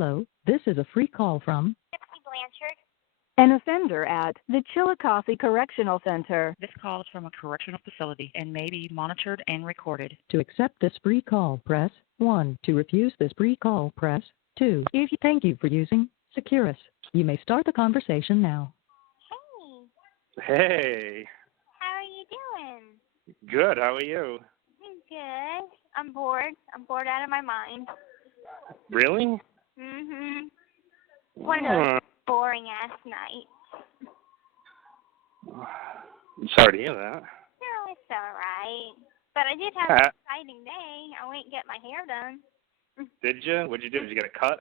Hello, this is a free call from Blanchard. An offender at the Chillicothe Correctional Center. This call is from a correctional facility and may be monitored and recorded. To accept this free call, press 1. To refuse this free call, press 2. Thank you for using Securus. You may start the conversation now. Hey. Hey. How are you doing? Good. How are you? Good. I'm bored. I'm bored out of my mind. Really? One of those boring-ass nights. I'm sorry to hear that. No, it's all right. But I did have an exciting day. I went and get my hair done. Did you? What'd you do? Did you get a cut?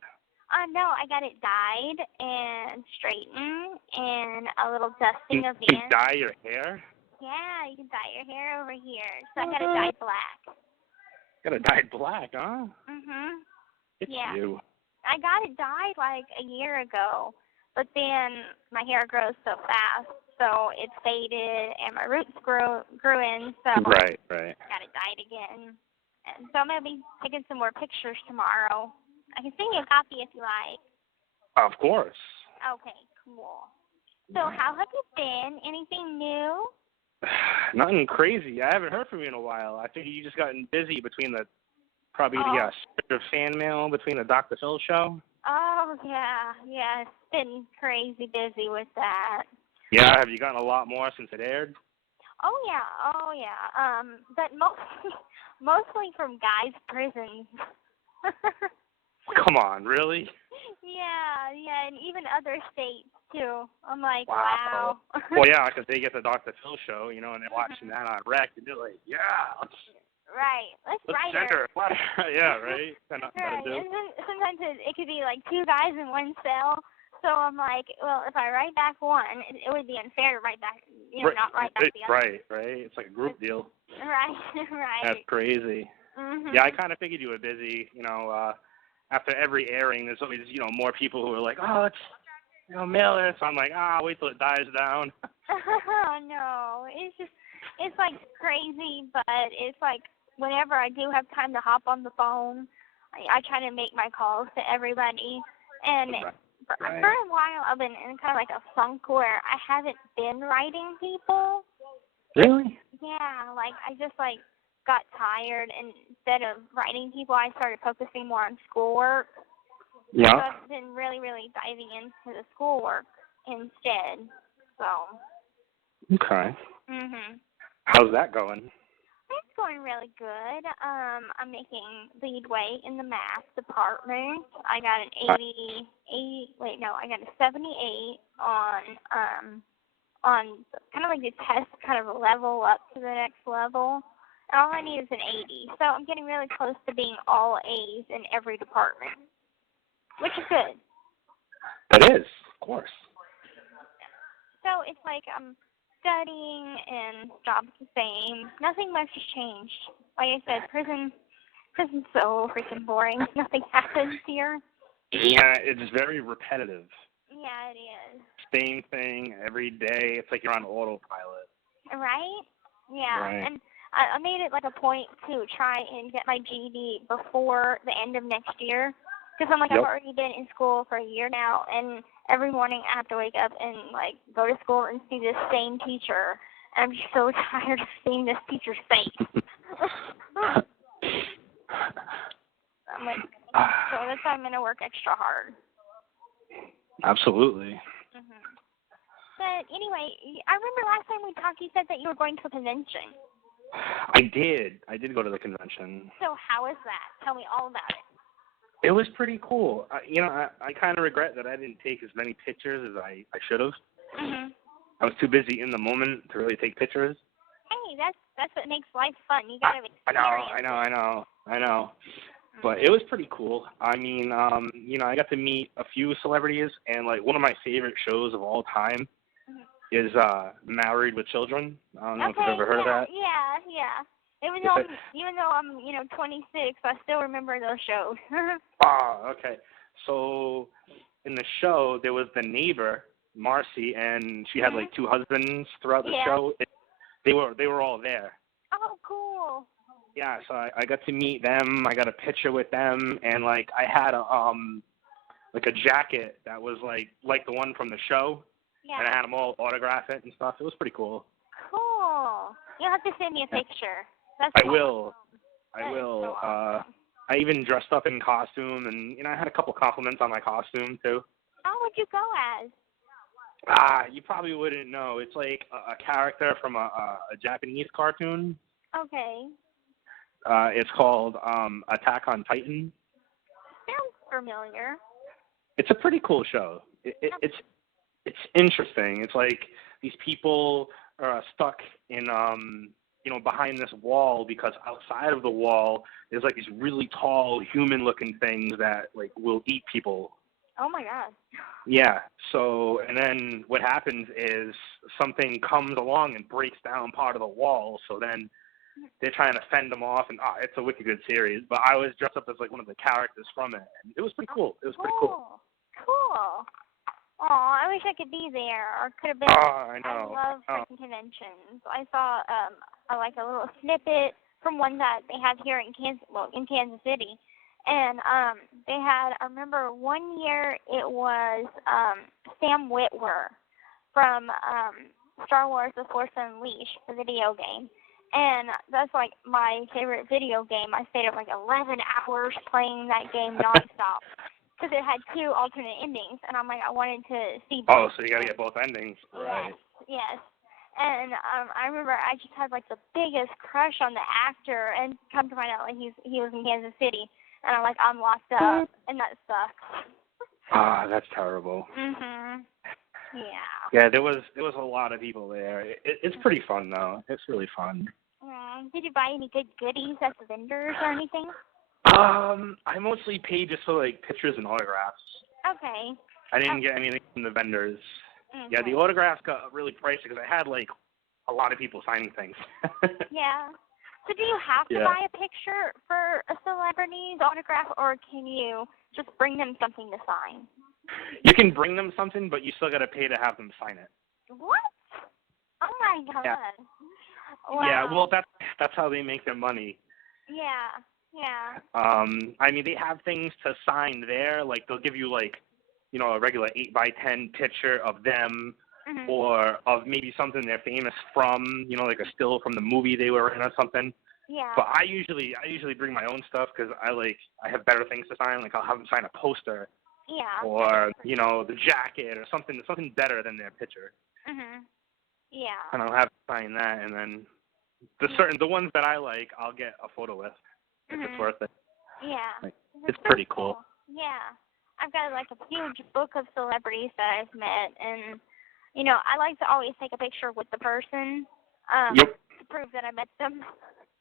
No, I got it dyed and straightened and a little dusting of the You ends. dye your hair? Yeah, you can dye your hair over here. So I got it dyed black. Got it dyed black, huh? It's Yeah. you. I got it dyed like a year ago, but then my hair grows so fast, so it faded and my roots grew in, so Right. I got it dyed again. And so I'm going to be taking some more pictures tomorrow. I can send you a copy if you like. Of course. Okay, cool. So how have you been? Anything new? Nothing crazy. I haven't heard from you in a while. I think you just gotten busy between the fan mail between the Dr. Phil show. Oh, yeah. It's been crazy busy with that. Yeah, have you gotten a lot more since it aired? Oh, yeah. But mostly from guys' prisons. Come on, really? Yeah, and even other states, too. I'm like, Wow. wow. Well, yeah, because they get the Dr. Phil show, and they're watching that on rec, and they're like, yeah, let's Let's send her. Yeah, right? Right. And sometimes it could be like two guys in one cell. So I'm like, well, if I write back one, it would be unfair to write back, not write back the other. Right. It's like a group deal. Right. That's crazy. Yeah, I kind of figured you were busy. After every airing, there's always, more people who are like, oh, it's, mail it. So I'm like, wait till it dies down. Oh, no. It's like crazy, but it's like whenever I do have time to hop on the phone, I try to make my calls to everybody. And for a while, I've been in kind of like a funk where I haven't been writing people. Really? Yeah, I just got tired, and instead of writing people, I started focusing more on schoolwork. Yeah. So I've been really, really diving into the schoolwork instead. So. Okay. How's that going? It's going really good. I'm making lead way in the math department. I got an 78 on kind of like the test, kind of a level up to the next level. And all I need is an 80. So I'm getting really close to being all A's in every department, which is good. That is, of course. So it's like I'm studying and job's the same. Nothing much has changed. Like I said, prison's so freaking boring. Nothing happens here. Yeah, it's very repetitive. Yeah, it is. Same thing every day. It's like you're on autopilot. Right? Yeah. Right. And I made it like a point to try and get my GED before the end of next year. Because I'm like, I've already been in school for a year now, and every morning I have to wake up and go to school and see this same teacher. And I'm just so tired of seeing this teacher's face. I'm like, so that's why I'm going to work extra hard. Absolutely. But anyway, I remember last time we talked, you said that you were going to a convention. I did go to the convention. So how was that? Tell me all about it. It was pretty cool. I kind of regret that I didn't take as many pictures as I should have. I was too busy in the moment to really take pictures. Hey, that's what makes life fun. You gotta experience. I know. But it was pretty cool. I mean, I got to meet a few celebrities, and one of my favorite shows of all time is Married with Children. I don't know if you've ever heard of that. Yeah. Even though I'm 26, I still remember those shows. Okay. So in the show, there was the neighbor, Marcy, and she had two husbands throughout the show. They were all there. Oh, cool. Yeah, so I got to meet them. I got a picture with them, and I had like a jacket that was like the one from the show, Yeah. and I had them all autograph it and stuff. It was pretty cool. Cool. You'll have to send me a picture. That's I awesome. will. I That is will. so awesome. I even dressed up in costume, and I had a couple compliments on my costume too. How would you go as? You probably wouldn't know. It's like a character from a Japanese cartoon. Okay. It's called Attack on Titan. Sounds familiar. It's a pretty cool show. It's interesting. It's like these people are stuck in behind this wall, because outside of the wall there's like these really tall human-looking things that like will eat people. Oh my God. Yeah. So, and then what happens is something comes along and breaks down part of the wall. So then they're trying to fend them off, and it's a wicked good series. But I was dressed up as like one of the characters from it, and it was pretty cool. It was pretty cool. Cool. Oh, I wish I could be there, or could have been. I know. I love freaking conventions. I saw like a little snippet from one that they have here in Kansas City, and they had. I remember one year it was Sam Witwer from Star Wars: The Force Unleashed, the video game. And that's like my favorite video game. I stayed up like 11 hours playing that game nonstop because it had 2 alternate endings, and I'm like, I wanted to see both. Oh, so you gotta get both endings, right? Yes. And I remember I just had like the biggest crush on the actor, and come to find out like he was in Kansas City, and I'm locked up, and that sucks. That's terrible. Mhm. Yeah. Yeah, there was a lot of people there. It's pretty fun though. It's really fun. Did you buy any good goodies at the vendors or anything? I mostly paid just for like pictures and autographs. Okay. I didn't get anything from the vendors. Okay. Yeah, the autographs got really pricey because I had like a lot of people signing things. Yeah. So do you have to buy a picture for a celebrity's autograph, or can you just bring them something to sign? You can bring them something, but you still got to pay to have them sign it. What? Oh my God. Yeah. Wow. Yeah, well, that's how they make their money. Yeah. I mean, they have things to sign there. Like, they'll give you, like, a regular 8x10 picture of them, or of maybe something they're famous from, like a still from the movie they were in or something. Yeah. But I usually bring my own stuff because I have better things to sign. Like, I'll have them sign a poster. Yeah. Or, the jacket or something better than their picture. Yeah. And I'll have to sign that, and then the ones that I like, I'll get a photo with if it's worth it. Yeah. Like, it's pretty cool. Yeah. I've got like a huge book of celebrities that I've met, and I like to always take a picture with the person to prove that I met them.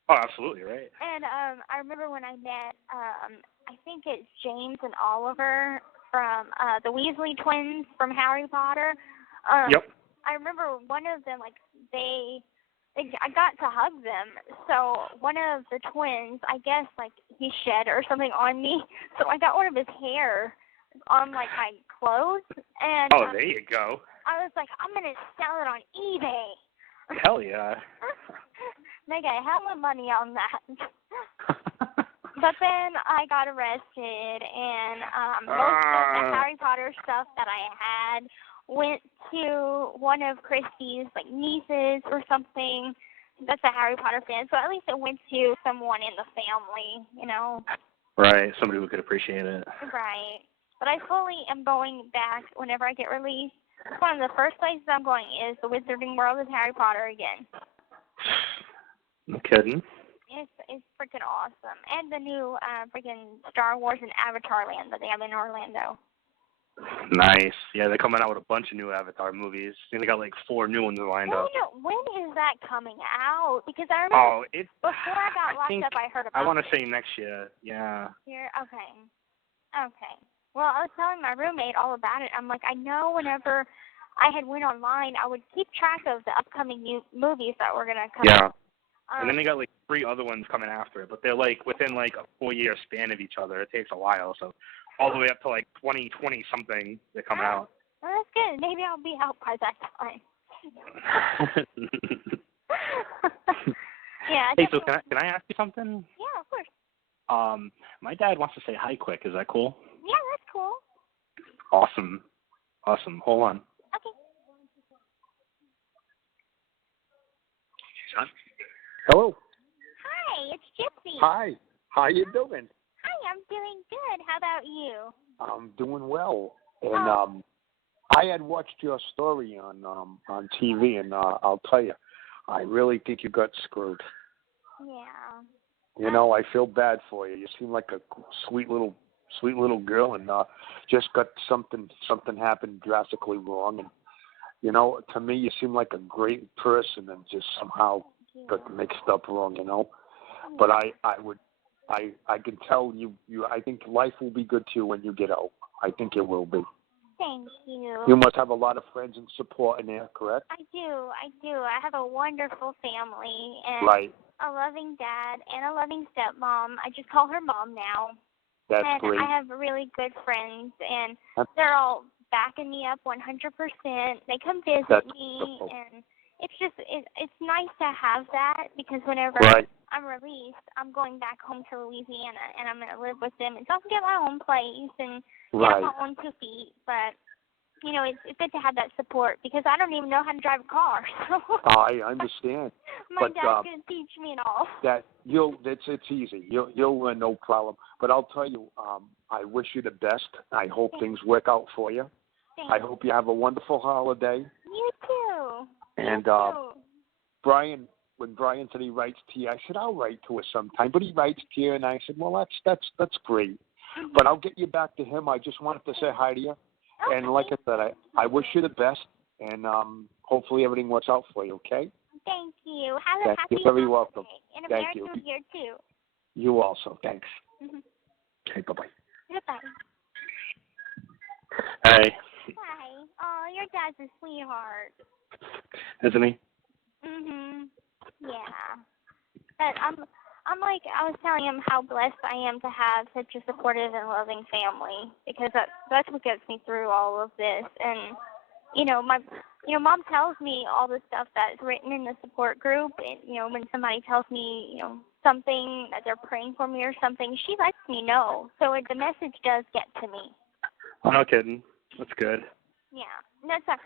Oh, absolutely, right. And I remember when I met I think it's James and Oliver from the Weasley twins from Harry Potter. I remember one of them, like, I got to hug them. So one of the twins, I guess, like, he shed or something on me. So I got one of his hair on, like, my clothes. And there you go. I was like, I'm going to sell it on eBay. Hell yeah. Make a hell of money on that. But then I got arrested, and most of the Harry Potter stuff that I had went to one of Christy's, like, nieces or something that's a Harry Potter fan. So at least it went to someone in the family, Right, somebody who could appreciate it. Right. But I fully am going back whenever I get released. One of the first places I'm going is the Wizarding World of Harry Potter again. No kidding. It's freaking awesome. And the new freaking Star Wars and Avatar land that they have in Orlando. Nice. Yeah, they're coming out with a bunch of new Avatar movies. I think they got like 4 new ones lined up. When is that coming out? Because I remember before I got locked up, I heard about it. I want to say next year. Yeah. Okay. Well, I was telling my roommate all about it. I'm like, I know whenever I had went online, I would keep track of the upcoming new movies that were going to come out. And then they got like 3 other ones coming after it, but they're like within like a 4-year span of each other. It takes a while, so all the way up to like 2020 something they're coming out. Well, that's good. Maybe I'll be out by that time. Yeah. Hey, so can I ask you something? Yeah, of course. My dad wants to say hi quick. Is that cool? Yeah, that's cool. Awesome. Awesome. Hold on. Okay. John? Hello. Hi, it's Gypsy. Hi. How you doing? Hi, I'm doing good. How about you? I'm doing well. And I had watched your story on TV, and I'll tell you, I really think you got screwed. Yeah. You know, I feel bad for you. You seem like a sweet little girl, and just got something happened drastically wrong. And you know, to me, you seem like a great person, and just somehow got mixed up wrong. You know, but I can tell you. I think life will be good to you when you get out. I think it will be. Thank you. You must have a lot of friends and support in there, correct? I do. I have a wonderful family and Right. a loving dad and a loving stepmom. I just call her mom now. That's and great. I have really good friends, and they're all backing me up 100%. They come visit me, wonderful. and it's nice to have that because whenever I'm released, I'm going back home to Louisiana, and I'm going to live with them and so I can get my own place and get my own 2 feet. But you know, it's good to have that support because I don't even know how to drive a car. So I understand. my dad's going to teach me and all. It's easy. You'll learn no problem. But I'll tell you, I wish you the best. I hope things work out for you. I hope you have a wonderful holiday. You too. And Bryan, when Bryan said he writes to you, I said I'll write to her sometime. But he writes to you, and I said, well, that's great. Mm-hmm. But I'll get you back to him. I just wanted to say hi to you. Okay. And like I said, I wish you the best, and hopefully everything works out for you, okay? Thank you. Have a happy You're very holiday. welcome. And a Thank Merry you. New Year, too. You also. Thanks. Mm-hmm. Okay, bye-bye. Goodbye. Hey. Hi. Oh, your dad's a sweetheart. Isn't he? Mhm. Yeah. But I'm I was telling him how blessed I am to have such a supportive and loving family because that's what gets me through all of this. And mom tells me all the stuff that's written in the support group. And when somebody tells me something that they're praying for me or something, she lets me know. So the message does get to me. I'm not kidding. That's good. Yeah, that's what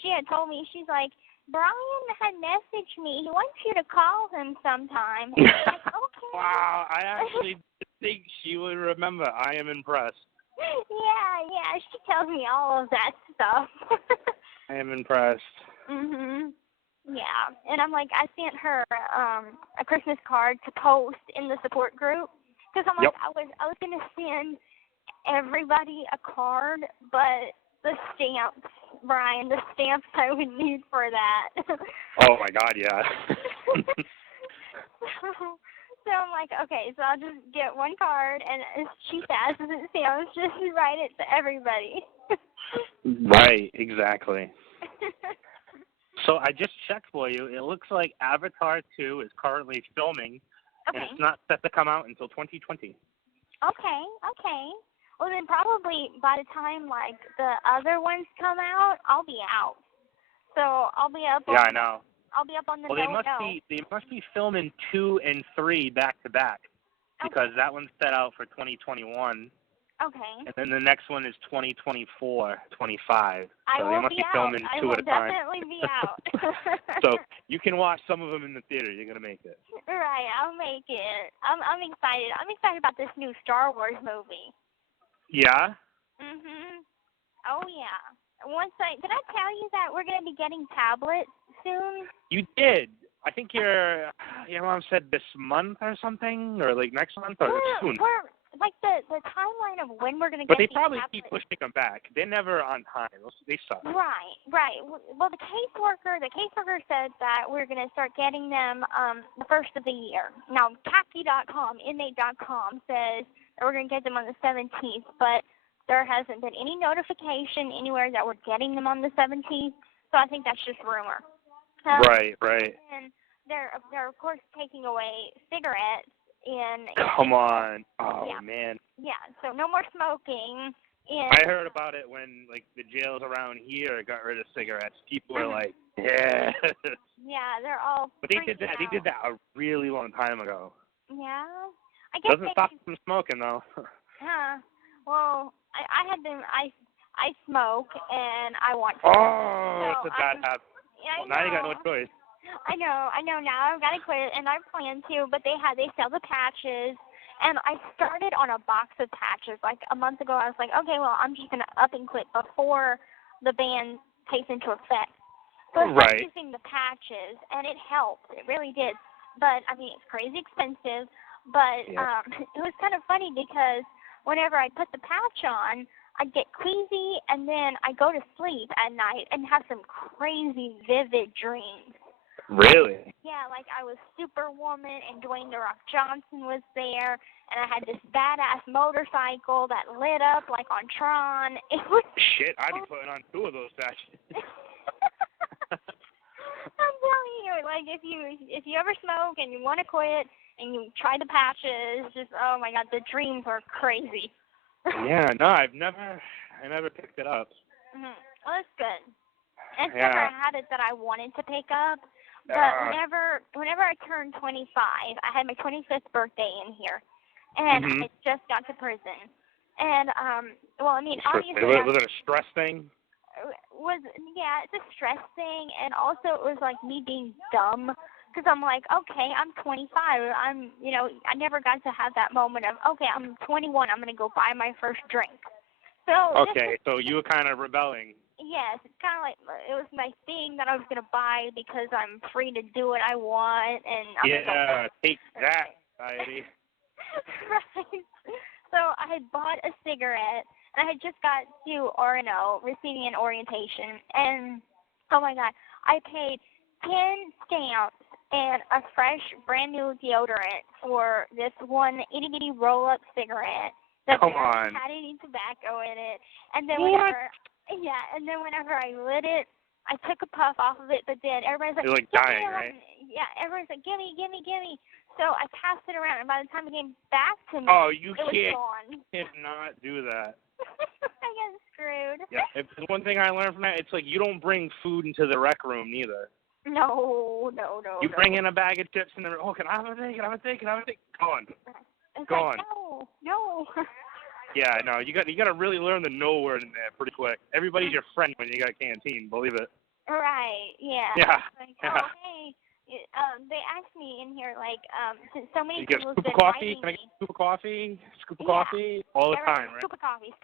she had told me. She's like, Bryan had messaged me. He wants you to call him sometime. And I'm like, okay. Wow, I actually think she would remember. I am impressed. Yeah, she tells me all of that stuff. I am impressed. Mhm. Yeah, and I'm like, I sent her a Christmas card to post in the support group because I'm like, I was gonna send everybody a card, but the stamps, Bryan, the stamps I would need for that. Oh my God, yeah. So I'm like, okay, so I'll just get one card, and as cheap as it sounds, just write it to everybody. Right, exactly. So I just checked for you. It looks like Avatar 2 is currently filming, and it's not set to come out until 2020. Okay. Well, then probably by the time, the other ones come out, I'll be out. So I'll be up on... Yeah, I know. I'll be up on the Well, they must be filming 2 and 3 back-to-back because that one's set out for 2021. Okay. And then the next one is 2024, 25. I will be filming out. 2 at a time. I will definitely be out. So you can watch some of them in the theater. You're going to make it. Right, I'll make it. I'm excited. I'm excited about this new Star Wars movie. Yeah? Mhm. Oh yeah. Did I tell you that we're gonna be getting tablets soon? You did. I think your mom said this month or something, or next month or soon. We're the timeline of when we're gonna get. But they these probably tablets. keep pushing them back. They're never on time. They suck. Right. Well, the caseworker said that we're gonna start getting them the first of the year. Now, CACI.com, inmate.com says that we're gonna get them on the 17th, but there hasn't been any notification anywhere that we're getting them on the 17th. So I think that's just rumor. Right. And they're of course taking away cigarettes. Come on. Oh, yeah. man. Yeah, so no more smoking. I heard about it when, the jails around here got rid of cigarettes. People were like, yeah. Yeah, they're all But they did that. They did that a really long time ago. Yeah? I guess Doesn't stop them smoking, though. Well, I had them, I smoke and I want to. Oh, it's a bad habit. Yeah, well, now you got no choice. I know. Now I've got to quit, and I plan to. But they sell the patches, and I started on a box of patches like a month ago. I was like, okay, well, I'm just gonna up and quit before the ban takes into effect. So I started using the patches, and it helped. It really did. But I mean, it's crazy expensive. But it was kind of funny because whenever I put the patch on, I'd get queasy, and then I go to sleep at night and have some crazy, vivid dreams. Really? Yeah, like I was Superwoman, and Dwayne "The Rock" Johnson was there, and I had this badass motorcycle that lit up like on Tron. It was shit. I'd be putting on 2 of those patches. I'm telling you, like if you ever smoke and you want to quit and you try the patches, just oh my god, the dreams are crazy. Yeah, no, I never picked it up. Mm-hmm. Well, that's good. It's never a habit that I wanted to pick up, but whenever I turned 25, I had my 25th birthday in here, and I just got to prison. And well, I mean, obviously, was it a stress thing? It's a stress thing, and also it was like me being dumb. Because I'm like, okay, I'm 25. I never got to have that moment of, okay, I'm 21. I'm going to go buy my first drink. So so you were kind of rebelling. Yes, it's kind of like it was my thing that I was going to buy because I'm free to do what I want. And take that, society. Right. So I had bought a cigarette, and I had just got to RNO, receiving an orientation. And, oh, my God, I paid 10 stamps and a fresh, brand new deodorant for this one itty-bitty roll-up cigarette that barely had any tobacco in it. And then whenever I lit it, I took a puff off of it, but then everybody's like, you're like dying, right? Yeah, everyone's like, gimme. So I passed it around, and by the time it came back to me, you it was gone. cannot do that. I got screwed. Yeah, if there's one thing I learned from that, it's like you don't bring food into the rec room neither. No. You bring in a bag of chips and they're, can I have a thing? Can I have a thing? Can I have a thing? Gone. Like, no. Yeah, no, you got to really learn the no word in there pretty quick. Everybody's your friend when you got a canteen, believe it. Right, yeah. Yeah. Like, oh, hey. They asked me in here, like, since so many people have been coffee? writing Can I get a scoop of coffee? Scoop of coffee? All the time, right? Scoop of coffee.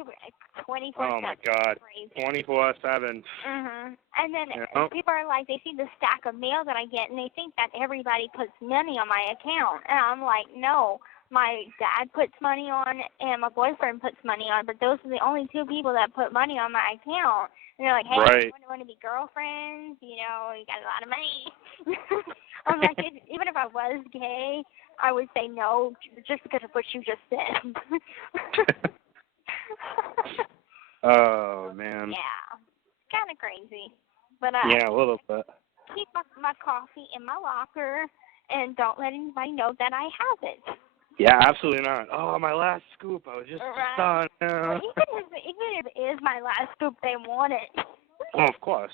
24/7. Oh, my God. 24/7. And then people are like, they see the stack of mail that I get, and they think that everybody puts money on my account. And I'm like, no. My dad puts money on, and my boyfriend puts money on, but those are the only 2 people that put money on my account. And they're like, hey, want to be girlfriends? You got a lot of money. I'm like, even if I was gay, I would say no, just because of what you just said. Oh, man. Yeah, kind of crazy. But yeah, a little bit. Keep my coffee in my locker, and don't let anybody know that I have it. Yeah, absolutely not. Oh, my last scoop. I was just stunned. Well, even if it is my last scoop, they want it. Oh, of course.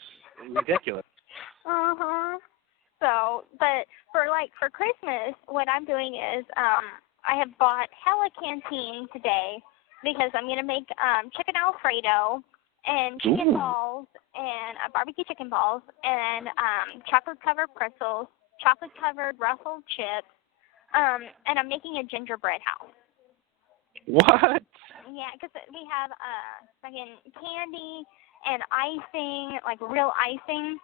Ridiculous. So, but for Christmas, what I'm doing is I have bought hella canteen today because I'm gonna make chicken Alfredo and chicken balls and barbecue chicken balls and chocolate covered pretzels, chocolate covered Ruffled chips. And I'm making a gingerbread house. What? Yeah, because we have fucking candy and icing, like real icing,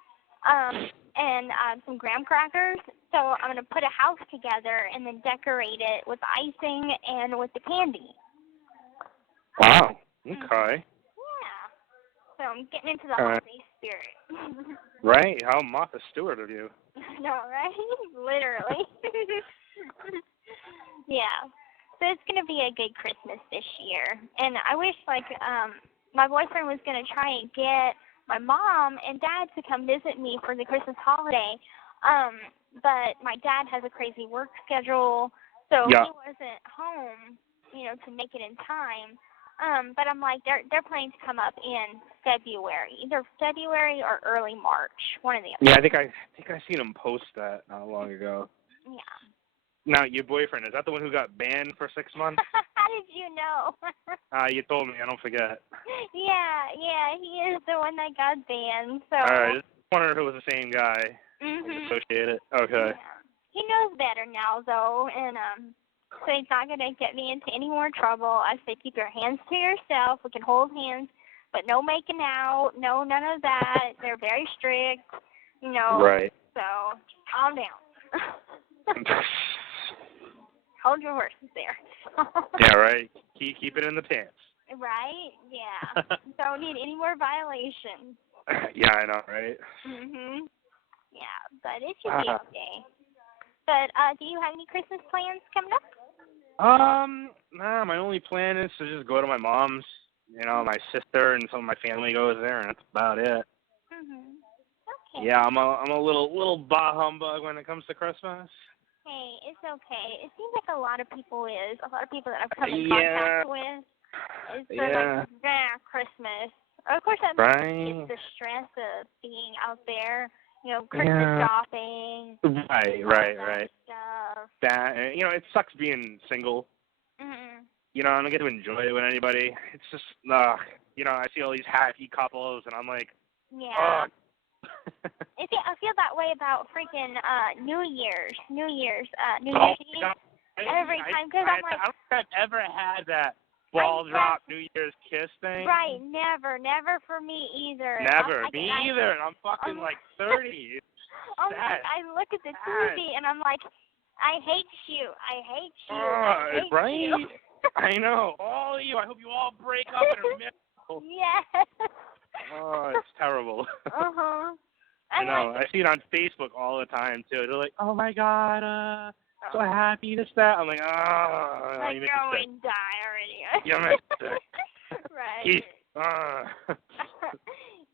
and some graham crackers. So I'm going to put a house together and then decorate it with icing and with the candy. Wow. Okay. Yeah. So I'm getting into the holiday spirit. Right? How Martha Stewart of you. No, right? Literally. Yeah. So it's going to be a good Christmas this year. And I wish, my boyfriend was going to try and get my mom and dad to come visit me for the Christmas holiday. But my dad has a crazy work schedule, so he wasn't home, to make it in time. But I'm like, they're planning to come up in February, either February or early March, one of the other. Yeah, I think I seen him post that not long ago. Yeah. Now, your boyfriend, is that the one who got banned for 6 months? did you know? You told me. I don't forget. Yeah, he is the one that got banned. So. All right. Just wondering if it was the same guy. Mhm. Associated. Okay. Yeah. He knows better now, though, and so he's not gonna get me into any more trouble. I say keep your hands to yourself. We can hold hands, but no making out, no none of that. They're very strict, you know. Right. So calm down. Hold your horses there. Yeah, right. Keep it in the pants. Right? Yeah. Don't need any more violations. Yeah, I know, right? Mhm. Yeah, but it should be okay. But do you have any Christmas plans coming up? Nah, my only plan is to just go to my mom's. You know, my sister and some of my family goes there, and that's about it. Mhm. Okay. Yeah, I'm a little bah humbug when it comes to Christmas. Hey, it's okay. It seems like a lot of people that I've come in contact with. It's like, Christmas. Of course, it's the stress of being out there, you know, Christmas shopping. Right. Stuff. That, it sucks being single. Mhm. I don't get to enjoy it with anybody. It's just, I see all these happy couples, and I'm like, yeah. I feel that way about freaking New Year's Eve. Every time, because I'm like, I don't think I've ever had that ball drop New Year's kiss thing. Right, never for me either. Never, me either. And I'm fucking like 30. I look at the TV and I'm like, I hate you. Right? You. I know. All of you. I hope you all break up and are miserable. Yes. Oh, it's terrible. Uh-huh. I know. I see it on Facebook all the time, too. They're like, oh, my God, so happy, this, that. I'm like, oh. Like, go and die already. You make sick. Right.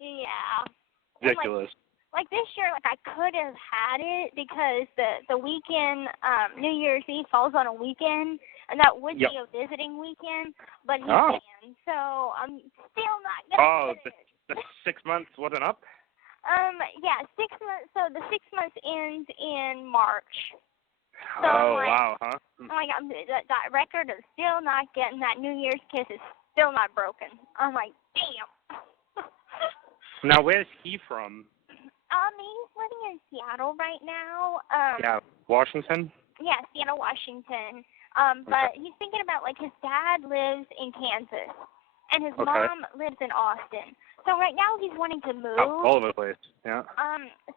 Yeah. Ridiculous. Like this year, I could have had it because the weekend, New Year's Eve falls on a weekend, and that would be a visiting weekend, but he's banned, so I'm still not gonna get it. The 6 months wasn't up? Yeah, 6 months. So the 6 months ends in March. So wow, huh? That record of still not getting that New Year's kiss is still not broken. I'm like, damn. Now, where's he from? He's living in Seattle right now. Washington? Yeah, Seattle, Washington. But he's thinking about, his dad lives in Kansas, and his mom lives in Austin. So right now he's wanting to move. All over the place, yeah.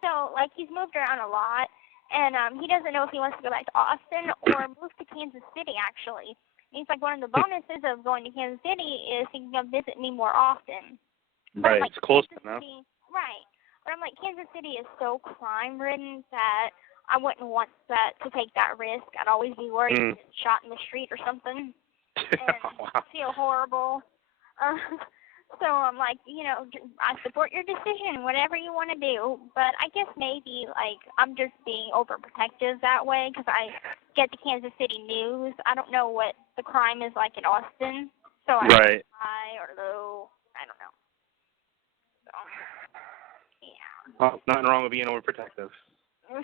So, he's moved around a lot, and he doesn't know if he wants to go back to Austin or move to Kansas City, actually. And he's like, one of the bonuses of going to Kansas City is he can come visit me more often. Right, it's close enough. Right. But I'm like, Kansas City is so crime-ridden that I wouldn't want to take that risk. I'd always be worried to get shot in the street or something and feel horrible. So I'm like, I support your decision, whatever you want to do. But I guess maybe, I'm just being overprotective that way because I get the Kansas City news. I don't know what the crime is like in Austin. So I don't know high or low. I don't know. So, yeah. Well, nothing wrong with being overprotective. Well,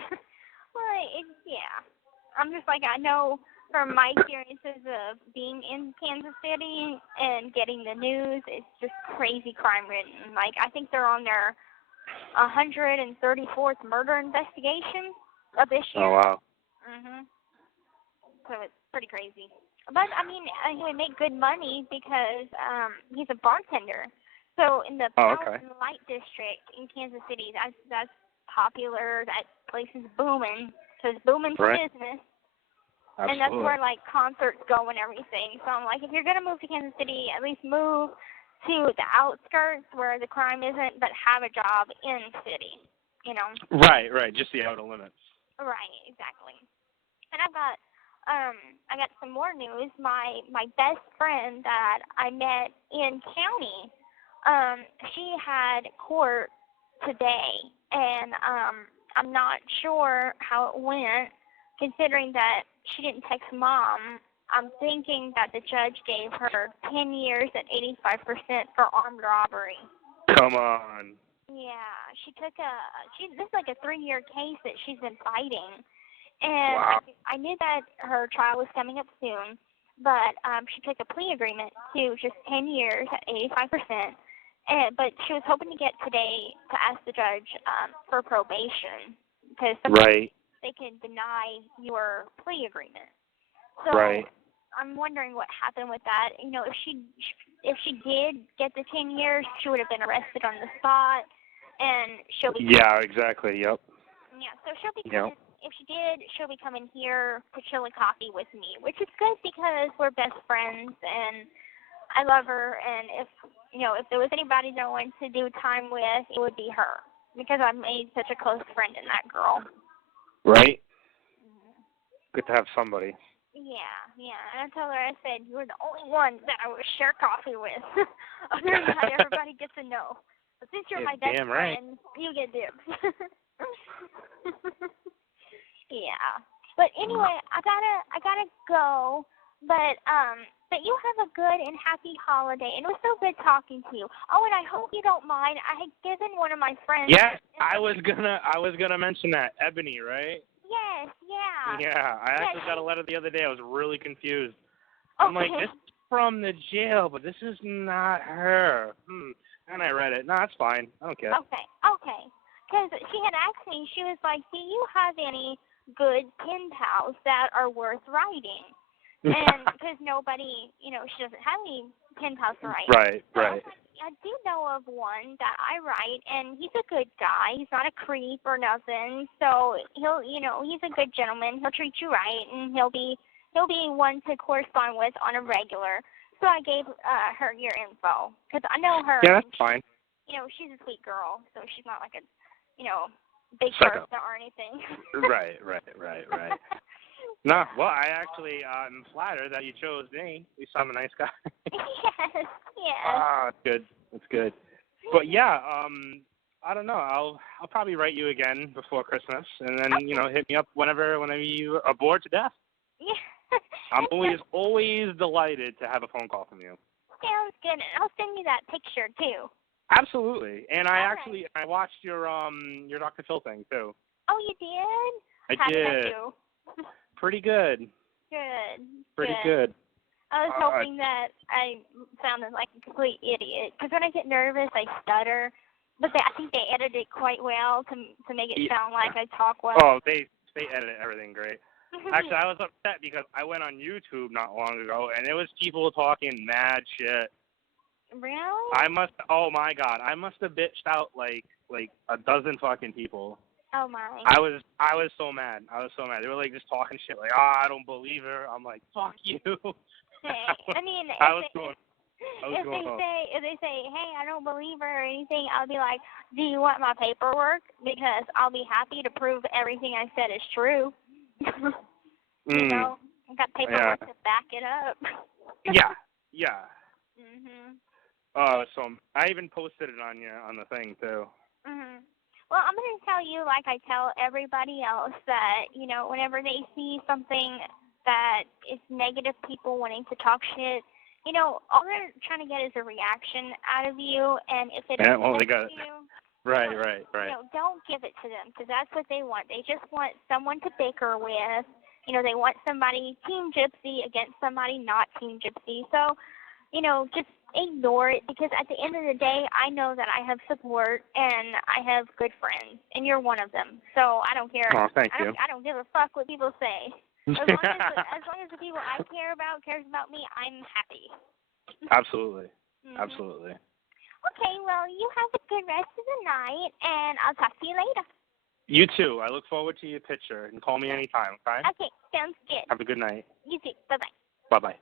I'm just like, I know from my experiences of being in Kansas City and getting the news, it's just crazy crime-ridden. I think they're on their 134th murder investigation of this year. Oh, wow. Mhm. So it's pretty crazy. But, he would make good money because he's a bartender. So in the Power and Light District in Kansas City, that's popular. That place is booming. So it's booming for business. Absolutely. And that's where, concerts go and everything. So I'm like, if you're going to move to Kansas City, at least move to the outskirts where the crime isn't, but have a job in the city, Right, just the outer limits. Right, exactly. And I got some more news. My best friend that I met in county, she had court today, and I'm not sure how it went, considering that she didn't text Mom. I'm thinking that the judge gave her 10 years at 85% for armed robbery. Come on. Yeah, this is like a 3-year case that she's been fighting. And I knew that her trial was coming up soon. but she took a plea agreement to just 10 years at 85%. But she was hoping to get today to ask the judge for probation because Right. they can deny your plea agreement. So Right. I'm wondering what happened with that. You know, if she did get the 10 years, she would have been arrested on the spot, and she'll be Yeah, exactly. Yep. Yeah, so she'll be coming. If she did, she'll be coming here to chill a coffee with me, which is good because we're best friends and I love her. And if there was anybody that I wanted to do time with, it would be her because I made such a close friend in that girl. Right. Good to have somebody. Yeah. And I told her, I said, you're the only one that I would share coffee with. Other than that, everybody gets a no. But since you're my best friend, you get dibs. Yeah. But anyway, I gotta go. But you have a good and happy holiday, and it was so good talking to you. Oh, and I hope you don't mind. I had given one of my friends. Yes, I was gonna mention that. Ebony, right? Yes. Yeah. Yeah, I actually got a letter the other day. I was really confused. Okay. I'm like, this is from the jail, but this is not her. And I read it. No, it's fine. I don't care. Okay. Because she had asked me, she was like, do you have any good pen pals that are worth writing? And because nobody, she doesn't have any pen pals to write. Right. I do know of one that I write, and he's a good guy. He's not a creep or nothing. So he's a good gentleman. He'll treat you right, and he'll be one to correspond with on a regular. So I gave her your info because I know her. Yeah, that's fine. She's a sweet girl, so she's not like a, big Psycho. person or anything. Right. No, well, I actually am flattered that you chose me. You sound a nice guy. Yes. That's good. But yeah, I don't know. I'll probably write you again before Christmas, and then hit me up whenever you are bored to death. Yeah. I'm always delighted to have a phone call from you. Sounds good. I'll send you that picture too. Absolutely. And I watched your Dr. Phil thing too. Oh, you did? I did. How did I do? Pretty good. Good. Pretty good. I was hoping that I sounded like a complete idiot because when I get nervous, I stutter. But I think they edited it quite well to make it sound like I talk well. Oh, they edited everything great. Actually, I was upset because I went on YouTube not long ago, and there was people talking mad shit. Really? Oh my God, I must have bitched out like a dozen fucking people. Oh my. I was so mad. They were like just talking shit like, I don't believe her. I'm like, fuck you. Hey, I mean, if they say, hey, I don't believe her or anything, I'll be like, do you want my paperwork? Because I'll be happy to prove everything I said is true. I got paperwork to back it up. Yeah. So I even posted it on the thing too. Well, I'm going to tell you, like I tell everybody else, that, whenever they see something that is negative, people wanting to talk shit, all they're trying to get is a reaction out of you, and if it upsets you, Right. don't give it to them, because that's what they want. They just want someone to bicker with. They want somebody Team Gypsy against somebody not Team Gypsy. So, just ignore it, because at the end of the day, I know that I have support and I have good friends, and you're one of them. So I don't care. Oh, thank you. I don't give a fuck what people say. As long as the people I care about cares about me, I'm happy. Absolutely. Absolutely. Okay, well, you have a good rest of the night, and I'll talk to you later. You too. I look forward to your picture, and call me anytime, okay? Okay, sounds good. Have a good night. You too. Bye-bye. Bye-bye.